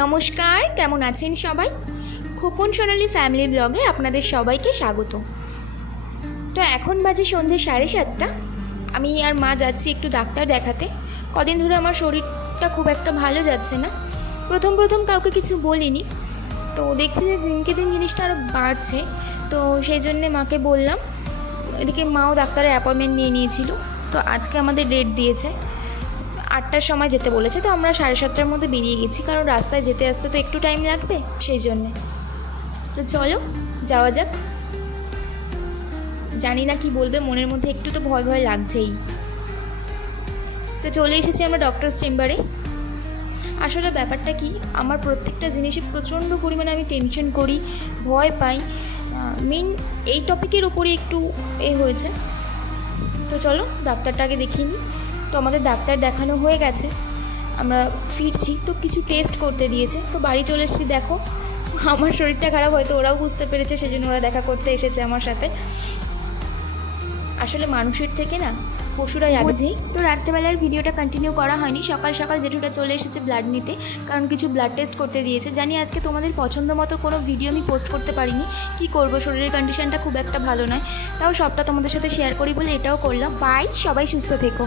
নমস্কার, কেমন আছেন সবাই? খোকন সোনালী ফ্যামিলি ব্লগে আপনাদের সবাইকে স্বাগত। তো এখন বাজে সন্ধ্যে 7:30। আমি আর মা যাচ্ছি একটু ডাক্তার দেখাতে। কদিন ধরে আমার শরীরটা খুব একটা ভালো যাচ্ছে না। প্রথম কাউকে কিছু বলিনি, তো দেখছি যে দিনকে দিন জিনিসটা আরও বাড়ছে। তো সেই জন্যে মাকে বললাম। এদিকে মাও ডাক্তারের অ্যাপয়েন্টমেন্ট নিয়ে নিয়েছিল। তো আজকে আমাদের ডেট দিয়েছে, 8টার সময় যেতে বলেছে। তো আমরা 7:30টার মধ্যে বেরিয়ে গেছি, কারণ রাস্তায় যেতে আসতে তো একটু টাইম লাগবে, সেই জন্যে। তো চলো যাওয়া যাক। জানি না কি বলবে, মনের মধ্যে একটু তো ভয় ভয় লাগছেই। তো চলে এসেছি আমরা ডক্টরস চেম্বারে। আসলে ব্যাপারটা কি, আমার প্রত্যেকটা জিনিসে প্রচণ্ড পরিমাণে আমি টেনশন করি, ভয় পাই। মেন এই টপিকের উপরে একটু হয়েছে। তো চলো ডাক্তারটাকে দেখিয়ে নিই। তো আমাদের ডাক্তার দেখানো হয়ে গেছে, আমরা ফিরছি। তো কিছু টেস্ট করতে দিয়েছে, তো বাড়ি চলে এসেছি। দেখো আমার শরীরটা খারাপ, হয়তো ওরাও বুঝতে পেরেছে, সেজন্য ওরা দেখা করতে এসেছে আমার সাথে। আসলে মানুষের থেকে না পশুরাই আগে। তো রাত্রেবেলার ভিডিওটা কন্টিনিউ করা হয়নি, সকাল সকাল জেঠুটা চলে এসেছে ব্লাড নিতে, কারণ কিছু ব্লাড টেস্ট করতে দিয়েছে। জানি আজকে তোমাদের পছন্দ মতো কোনো ভিডিও আমি পোস্ট করতে পারিনি, কি করব, শরীরের কন্ডিশনটা খুব একটা ভালো নয়। তাও সবটা তোমাদের সাথে শেয়ার করি বলে এটাও করলাম। বাই, সবাই সুস্থ থেকো।